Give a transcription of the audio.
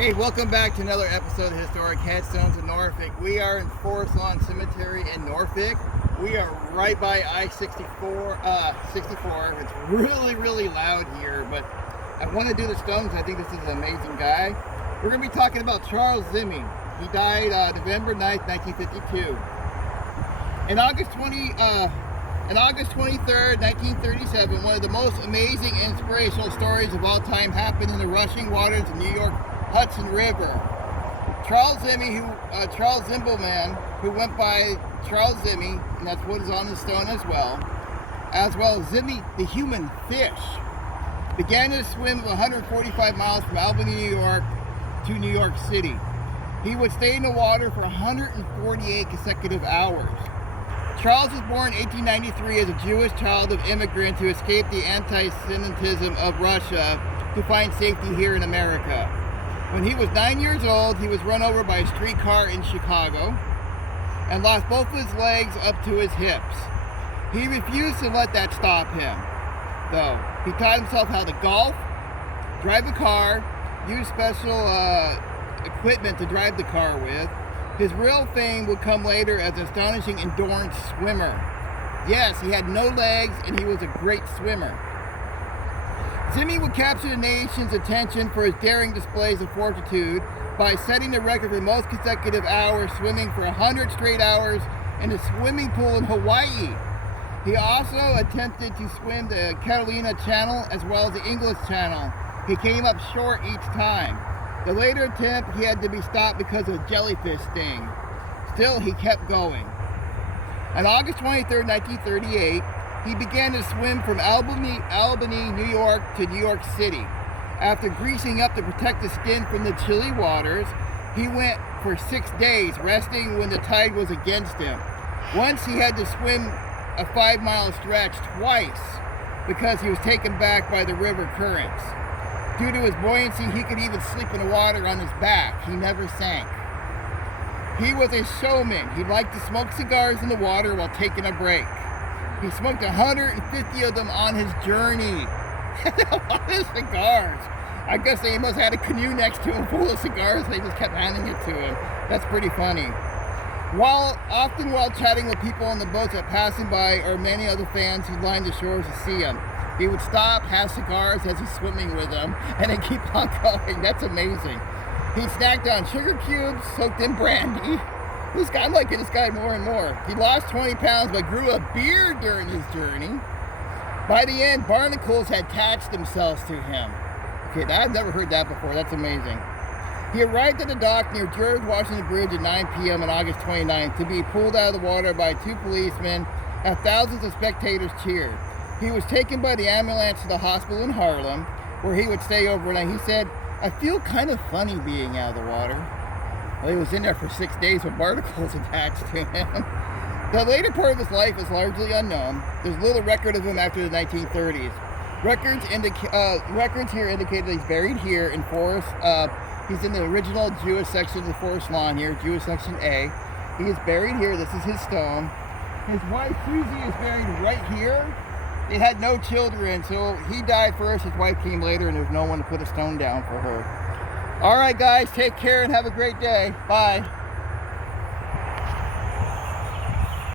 Hey, welcome back to another episode of Historic Headstones in Norfolk. We are in Forest Lawn Cemetery in Norfolk. We are right by I-64. 64. It's really loud here, but I want to do the stones. I think this is an amazing guy. We're going to be talking about Charles Zimmy. He died November 9th, 1952. In August 23rd, 1937, one of the most amazing inspirational stories of all time happened in the rushing waters of New York Hudson River. Charles Zibelman, who went by Charles Zimmy, and that's what is on the stone as well as Zimmy, the human fish, began his swim of 145 miles from Albany, New York to New York City. He would stay in the water for 148 consecutive hours. Charles was born in 1893 as a Jewish child of immigrants who escaped the anti-Semitism of Russia to find safety here in America. When he was 9 years old, he was run over by a streetcar in Chicago and lost both of his legs up to his hips. He refused to let that stop him, though. He taught himself how to golf, drive a car, use special equipment to drive the car with. His real fame would come later as an astonishing endurance swimmer. Yes, he had no legs and he was a great swimmer. Zimmy would capture the nation's attention for his daring displays of fortitude by setting the record for most consecutive hours swimming for 100 straight hours in a swimming pool in Hawaii. He also attempted to swim the Catalina Channel as well as the English Channel. He came up short each time. The later attempt, he had to be stopped because of a jellyfish sting. Still, he kept going. On August 23, 1938, he began to swim from Albany, New York to New York City. After greasing up to protect his skin from the chilly waters, he went for 6 days, resting when the tide was against him. Once he had to swim a 5-mile stretch twice because he was taken back by the river currents. Due to his buoyancy, he could even sleep in the water on his back. He never sank. He was a showman. He liked to smoke cigars in the water while taking a break. He smoked 150 of them on his journey. A lot of cigars. I guess they must have had a canoe next to him full of cigars. They just kept handing it to him. That's pretty funny. Often while chatting with people on the boats that passing by or many other fans who lined the shores to see him, he would stop, have cigars as he's swimming with them, and then keep on going. That's amazing. He snacked on sugar cubes, soaked in brandy. I'm liking this guy more and more. He lost 20 pounds but grew a beard during his journey. By the end, barnacles had attached themselves to him. Okay, I've never heard that before. That's amazing. He arrived at the dock near George Washington Bridge at 9 p.m. on August 29th to be pulled out of the water by 2 policemen as thousands of spectators cheered. He was taken by the ambulance to the hospital in Harlem, where he would stay overnight. He said, "I feel kind of funny being out of the water." Well, he was in there for 6 days with barnacles attached to him. The later part of his life is largely unknown. There's little record of him after the 1930s. Records here indicate that he's buried here in Forest. He's in the original Jewish section of the Forest Lawn here, Jewish section A. He is buried here. This is his stone. His wife Susie is buried right here. They had no children, so he died first. His wife came later, and there's no one to put a stone down for her. All right, guys, take care and have a great day. Bye.